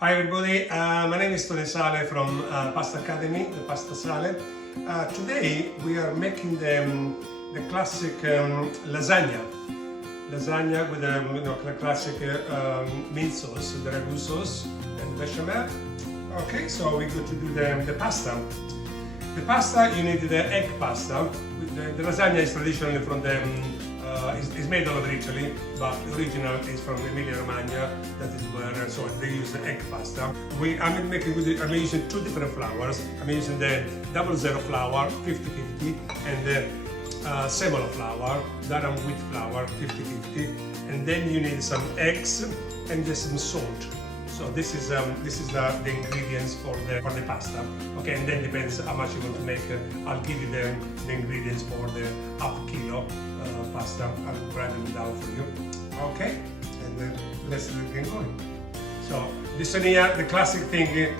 Hi everybody, my name is Toni from Pasta Academy, the Pasta Sale. Today we are making the classic lasagna. Lasagna with the classic meat sauce, the ragu sauce and bechamel. Okay, so we go to do the pasta. The pasta, you need the egg pasta. The lasagna is traditionally from the is made all over Italy, but the original is from Emilia Romagna. That is where so they use the egg pasta. I'm using two different flours. I'm using the 00 flour 50-50 and the semolo flour, Durham wheat flour 50-50, and then you need some eggs and just some salt. So this is the ingredients for the pasta. Okay, and then depends how much you want to make. I'll give you the ingredients for the half kilo pasta. I'll write them down for you. Okay, and then let's get going. So this one here, the classic thing, you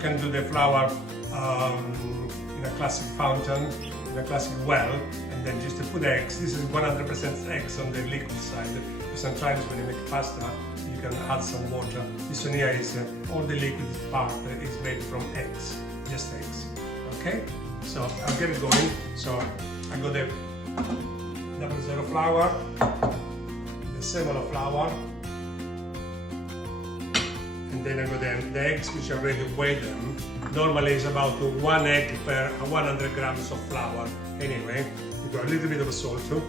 can do the flour in a classic fountain, in a classic well, and then just to put eggs. This is 100% eggs on the liquid side. Sometimes when you make pasta, you can add some water. This one here is all the liquid part is made from eggs, just eggs. Okay, so I'll get it going. So I got the 00 flour, the semolo flour, and then I got the eggs, which I already weighed them. Normally it's about 1 egg per 100 grams of flour. Anyway, you got a little bit of salt too.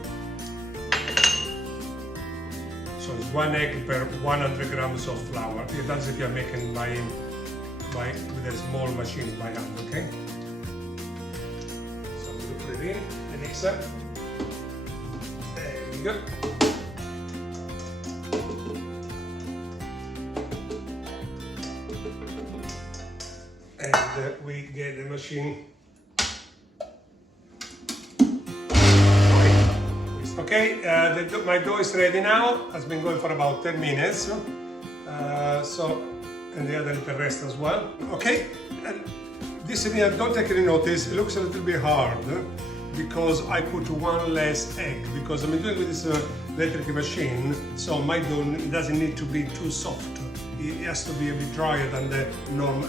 So it's 1 egg per 100 grams of flour. That's if you're making with a small machine by hand, okay? So I'm going to put it in the mixer. There we go. And we get the machine. Okay, my dough is ready now. Has been going for about 10 minutes. And the other little rest as well. Okay, and this here, don't take any notice. It looks a little bit hard because I put one less egg because I'm doing with this electric machine. So my dough doesn't need to be too soft. It has to be a bit drier than the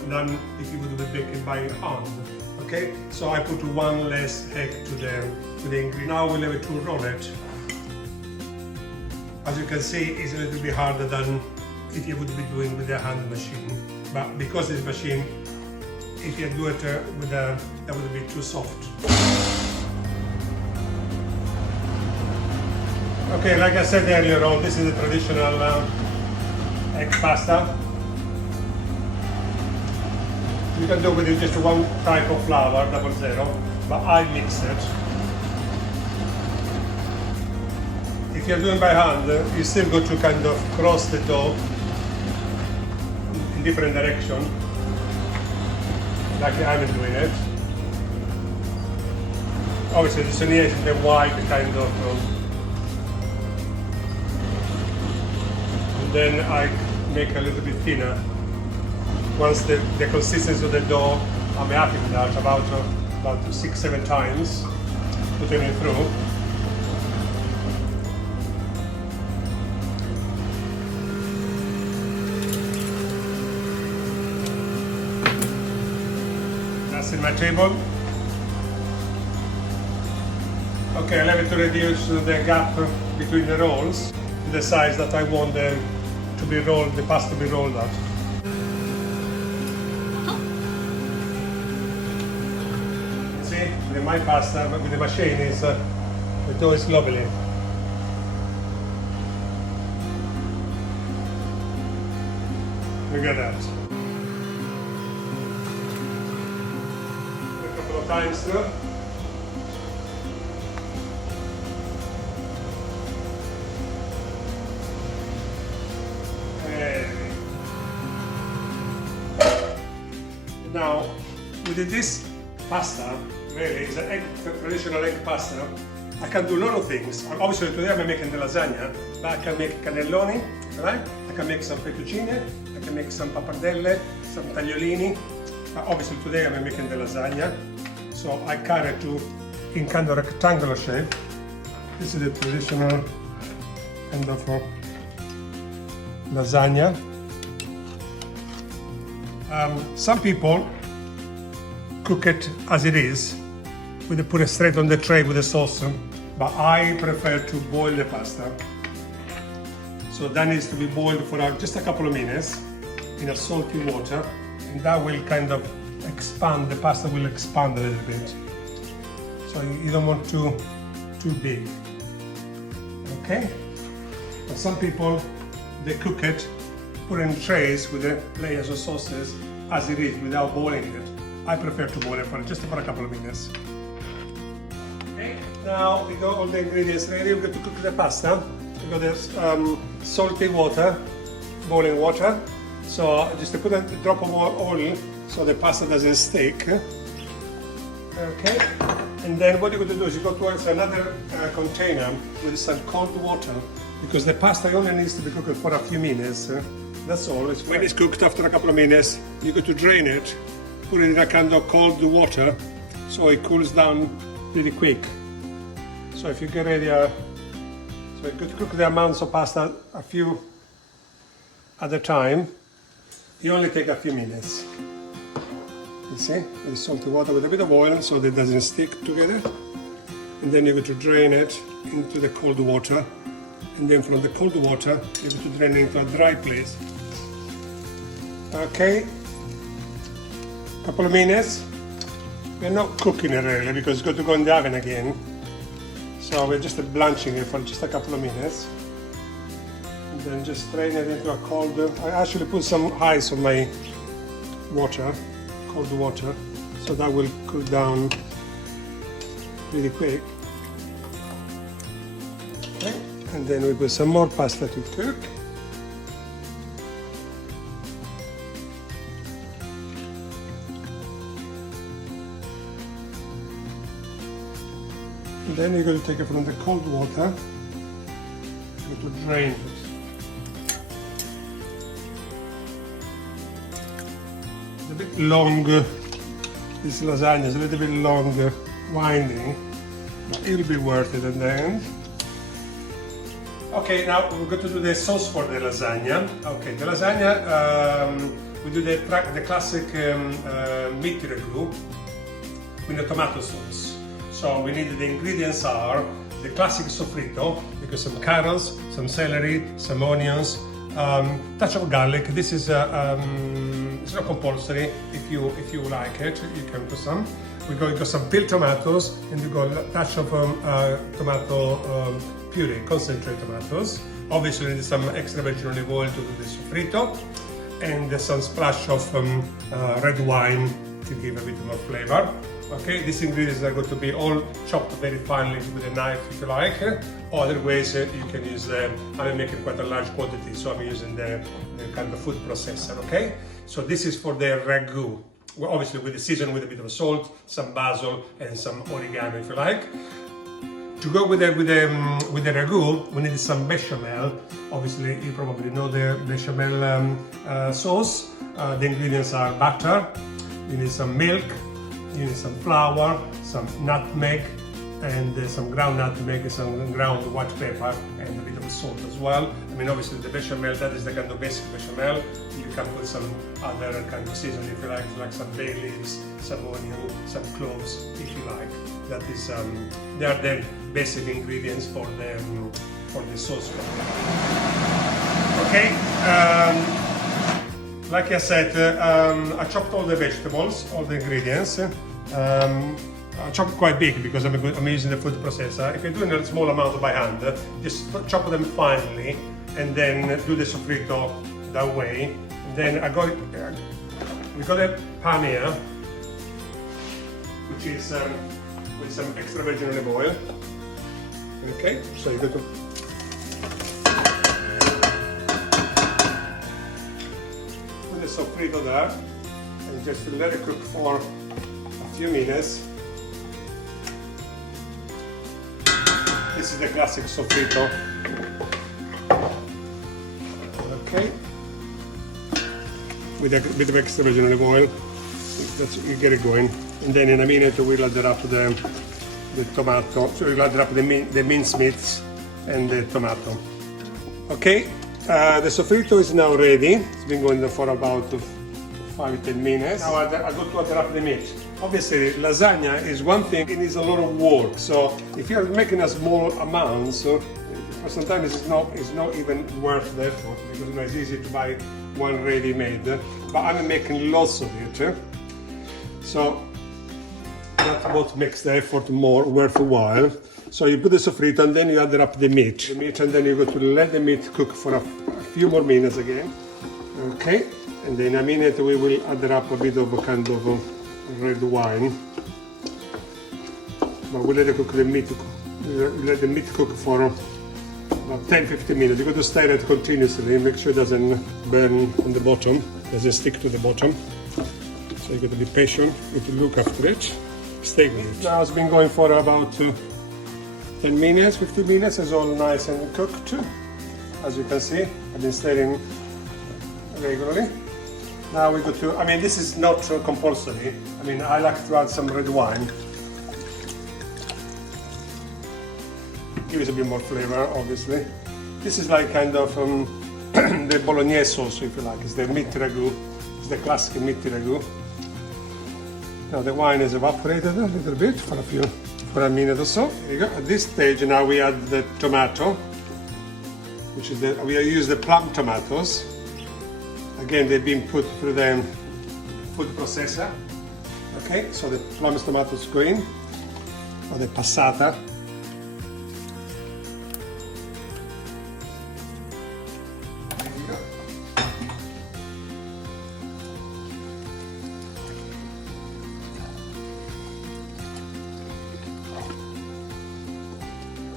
than if you would be baking by hand. Okay, so I put one less egg to the ingredient. Now we'll have to roll it. As you can see, it's a little bit harder than if you would be doing with a hand machine. But because this machine, if you do it with that would be too soft. Okay, like I said earlier on, this is a traditional egg pasta. You can do with it just one type of flour, 00, but I mix it. If you're doing by hand, you still got to kind of cross the dough in different direction, like I'm doing it. Obviously, this one here is the white kind of, and then I make a little bit thinner. Once the consistency of the dough, I'm happy with that, about 6-7 times, putting it through. That's in my table. Okay, I'll have it to reduce the gap between the rolls to the size that I want them to be rolled, the pasta to be rolled at. With my pasta, with the machine, the dough is lovely. Look at that. A couple of times through. Now, with this pasta, really, it's an traditional egg pasta. I can do a lot of things. Obviously today I'm making the lasagna, but I can make cannelloni, right? I can make some fettuccine, I can make some pappardelle, some tagliolini. Obviously today I'm making the lasagna. So I cut it in kind of rectangular shape. This is the traditional kind of lasagna. Some people cook it as it is, put it straight on the tray with the sauce, but I prefer to boil the pasta. So that needs to be boiled for just a couple of minutes in a salty water, and that will kind of expand, the pasta will expand a little bit. So you don't want too big, okay? But some people, they cook it, put it in trays with the layers of sauces as it is, without boiling it. I prefer to boil it just for a couple of minutes. Okay, now we got all the ingredients ready. We're going to cook the pasta. We got this salty water, boiling water. So just to put a drop of oil so the pasta doesn't stick. Okay, and then what you're going to do is you go towards another container with some cold water, because the pasta only needs to be cooked for a few minutes. That's all. When it's cooked after a couple of minutes, you're going to drain it, put it in a kind of cold water so it cools down really quick. So if you get ready, so you could cook the amounts of pasta a few at a time. You only take a few minutes. You see, with salty water with a bit of oil so that it doesn't stick together. And then you're going to drain it into the cold water. And then from the cold water, you're going to drain it into a dry place. Okay, a couple of minutes. We're not cooking it really because it's going to go in the oven again. So we're just blanching it for just a couple of minutes. And then just drain it into a cold, I actually put some ice on my water, cold water, so that will cool down really quick. Okay. And then we put some more pasta to cook. And then you're going to take it from the cold water, you're going to drain it. It's a bit long, this lasagna is a little bit long, winding, but it'll be worth it in the end. Okay, now we're going to do the sauce for the lasagna. Okay, the lasagna, we do the classic meat ragu with the tomato sauce. So we need, the ingredients are the classic sofrito, because some carrots, some celery, some onions, touch of garlic. This is it's not compulsory. If you like it, you can put some. We got some peeled tomatoes, and we got a touch of tomato puree, concentrate tomatoes. Obviously, need some extra virgin olive oil to do the sofrito, and some splash of red wine to give a bit more flavor. Okay, these ingredients are going to be all chopped very finely with a knife if you like. Other ways you can use, I'm making quite a large quantity, so I'm using the kind of food processor, okay? So this is for the ragu. Well, obviously with the season with a bit of salt, some basil and some oregano if you like. To go with the ragu, we need some bechamel. Obviously you probably know the bechamel sauce. The ingredients are butter, you need some milk, you need some flour, some nutmeg, and some ground nutmeg, and some ground white pepper, and a bit of salt as well. I mean, obviously the bechamel, that is the kind of basic bechamel. You can put some other kind of seasoning if you like some bay leaves, some onion, some cloves if you like. That is, they are the basic ingredients for the sauce. Okay. Like I said, I chopped all the vegetables, all the ingredients. I chopped quite big because I'm using the food processor. If you're doing a small amount by hand, just chop them finely and then do the sofrito that way. Then we got a pan here, which is with some extra virgin olive oil. Okay, so you're going to put the sofrito there and just let it cook for a few minutes. This is the classic sofrito. Okay, with a bit of extra virgin olive oil, you get it going, and then in a minute we'll add up the tomato. So we'll add up the minced meats and the tomato. Okay, the sofrito is now ready. It's been going for about 5-10 minutes. Now I go to add up the meat. Obviously, lasagna is one thing, it needs a lot of work. So if you're making a small amount, so sometimes it's not even worth the effort, because it's easy to buy one ready-made. But I'm making lots of it. So that's what makes the effort more worthwhile. So you put the sofrito and then you add up the meat. And then you go to let the meat cook for a few more minutes again. Okay, and then in a minute we will add up a bit of a kind of red wine. But we'll let it cook the meat. Let the meat cook for about 10-15 minutes. You got to stir it continuously, make sure it doesn't burn on the bottom, doesn't stick to the bottom. So you got to be patient, you have to look after it, stay with it. Now it's been going for about 10 minutes, 15 minutes. It's all nice and cooked. As you can see, I've been stirring regularly. Now we go to, I mean, this is not compulsory. I mean, I like to add some red wine. Give it a bit more flavor, obviously. This is like kind of the bolognese sauce, if you like. It's the meat ragu. It's the classic meat ragu. Now the wine is evaporated a little bit for a minute or so. There you go. At this stage now we add the tomato, which is we use the plum tomatoes. Again, they've been put through the food processor. Okay, so the plum tomatoes go in, or the passata. There you go.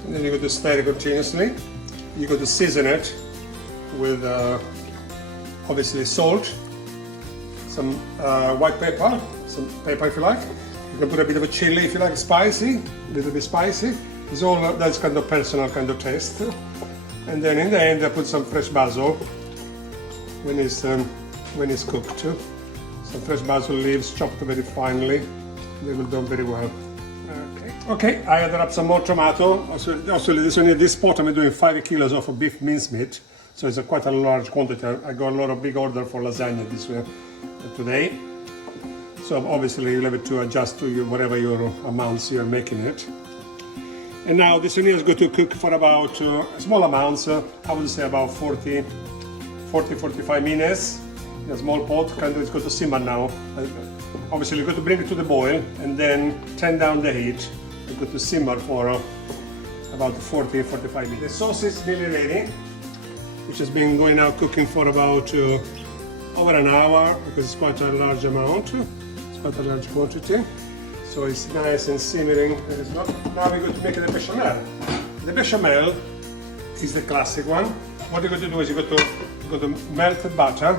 And then you go to stir it continuously. You go to season it with obviously salt, some white pepper, some pepper if you like. You can put a bit of a chili if you like, spicy, a little bit spicy. It's all that's kind of personal kind of taste. And then in the end I put some fresh basil when it's cooked. Some fresh basil leaves chopped very finely. They will do very well. Okay, I added up some more tomato. Also this pot I'm doing 5 kilos of beef mincemeat. So it's quite a large quantity. I got a lot of big order for lasagna today. So obviously you'll have to adjust to whatever your amounts you're making it. And now this one is going to cook for about small amounts. I would say about 40-45 minutes. In a small pot, kind of it's going to simmer now. Obviously you're going to bring it to the boil and then turn down the heat. It's going to simmer for about 40-45 minutes. The sauce is nearly ready, which has been going out cooking for about over an hour, because it's quite a large amount. It's quite a large quantity. So it's nice and simmering. Now we're going to make the bechamel. The bechamel is the classic one. What you're going to do is you're going to melt the butter.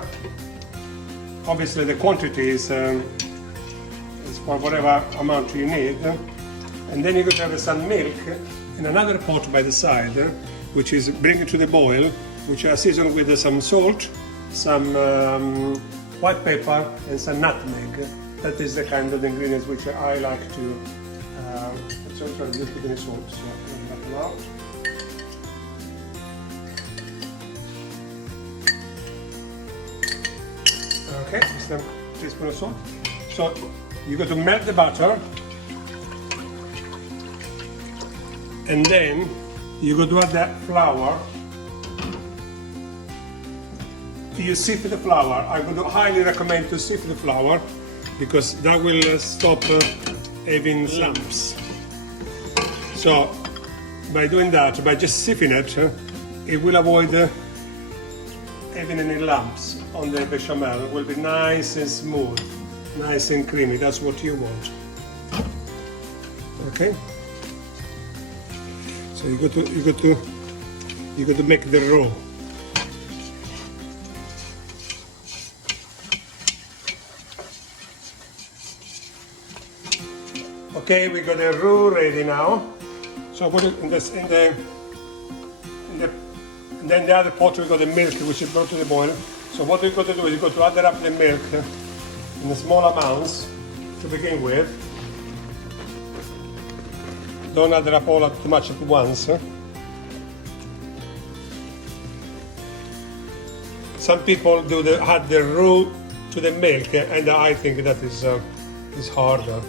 Obviously the quantity is for whatever amount you need. And then you're going to have some milk in another pot by the side, which is bring it to the boil, which are seasoned with some salt, some white pepper and some nutmeg. That is the kind of ingredients which I like to, sorry, just put any salt, so that out. Okay, just a teaspoon of salt. So you got to melt the butter, and then you got to add that flour. You sift the flour. I would highly recommend to sift the flour, because that will stop having lumps. So by doing that, by just sifting it, it will avoid having any lumps on the bechamel. It will be nice and smooth, nice and creamy. That's what you want. Okay. So you got to make the roux. Okay, we got the roux ready now. So put it in then the other pot we got the milk, which is brought to the boil. So what we've got to do is you've got to add up the milk in small amounts to begin with. Don't add up all too much at once. Some people add the roux to the milk, and I think that is harder. So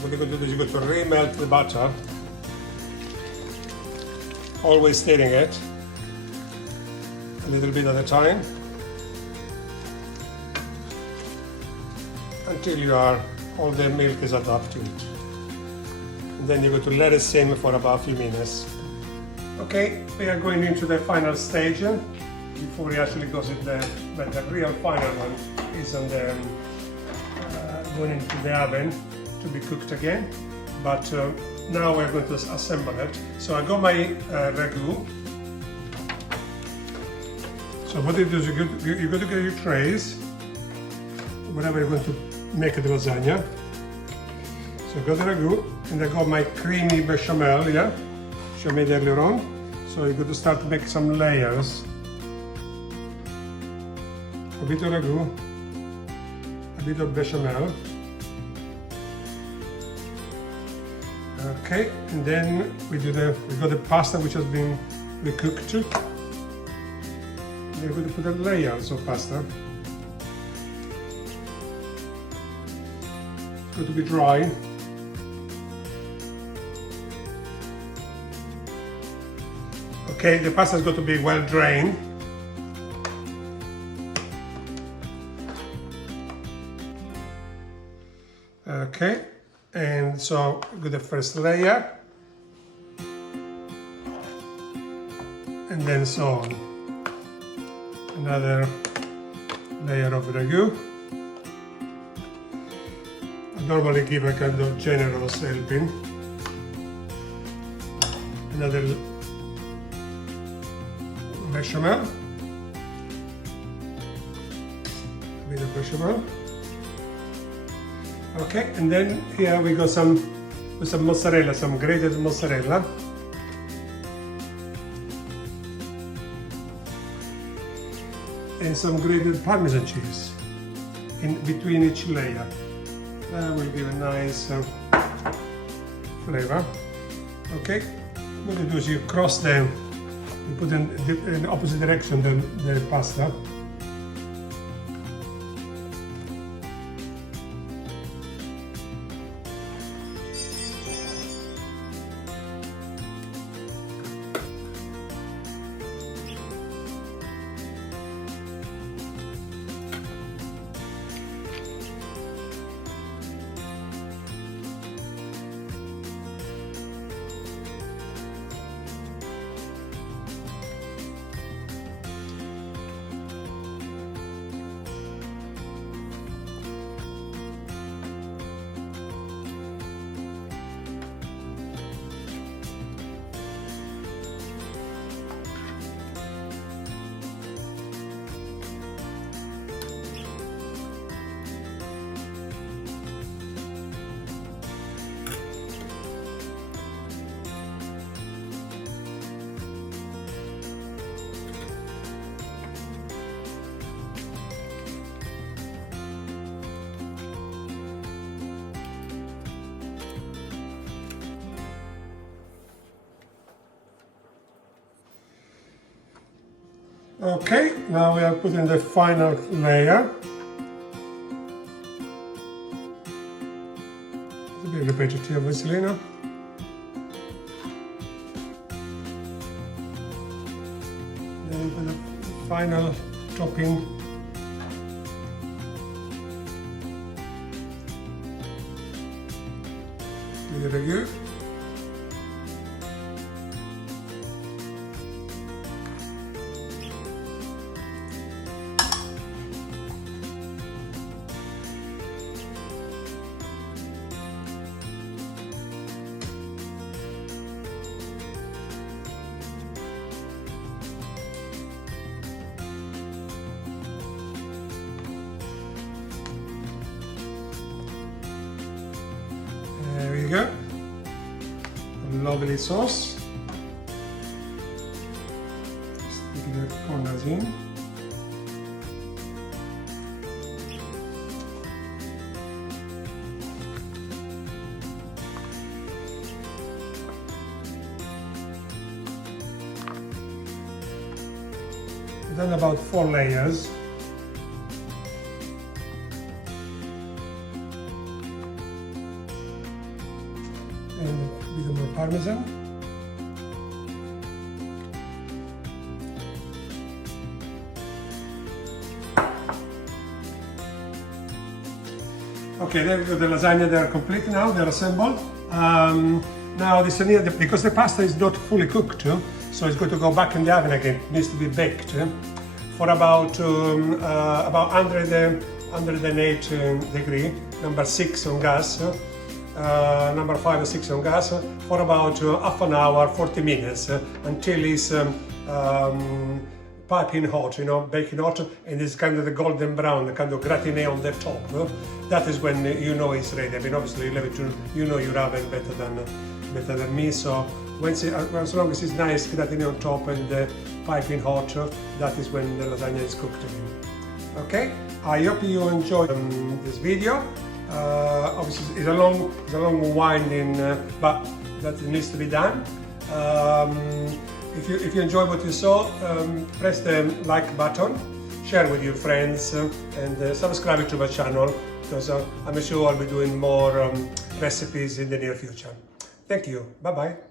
what you're going to do is you're going to remelt the butter, always stirring it a little bit at a time until all the milk is adapted to it. And then you're going to let it simmer for about a few minutes. Okay, we are going into the final stage before we actually goes in the real final one is on the going into the oven to be cooked again. But now we're going to assemble it. So I got my ragu. So what you do is you're going to get your trays, whatever you're going to make the lasagna. So I got the ragu, and I got my creamy bechamel, yeah, which I made earlier on. So you're going to start to make some layers. A bit of ragu, a bit of bechamel. Okay, and then we got the pasta which has been recooked. We're going to put the layers of pasta. It's going to be dry. Okay, the pasta is going to be well drained. Okay, and so with the first layer, and then so on. Another layer of ragu. I normally give a kind of generous helping. Another bechamel. A bit of bechamel. Okay, and then here we got some mozzarella, some grated mozzarella. And some grated Parmesan cheese in between each layer. That will give a nice flavor. Okay, what you do is you cross them, you put in opposite direction the pasta. Okay, now we are putting the final layer. A bit repetitive, obviously, now. Then for the final topping. With the ragu. There we go. A lovely sauce. Stick the corners in. We've done about 4 layers. little more parmesan. Okay, there we go, the lasagna, they are complete now, they're assembled. Now this because the pasta is not fully cooked, so it's going to go back in the oven again. It needs to be baked for about 108 degree, number 6 on gas, number 5 and 6 on gas, for about half an hour, 40 minutes, until it's piping hot, baking hot, and it's kind of the golden brown, the kind of gratinate on the top. That is when you know it's ready. I mean, obviously you leave it to, your oven better than me. So as long as it's nice gratinate on top and piping hot, that is when the lasagna is cooked. Okay, I hope you enjoyed this video. Obviously it's a long winding, but that needs to be done. If you enjoyed what you saw, press the like button, share with your friends, and subscribe to my channel, because I'm sure I'll be doing more recipes in the near future. Thank you. Bye bye.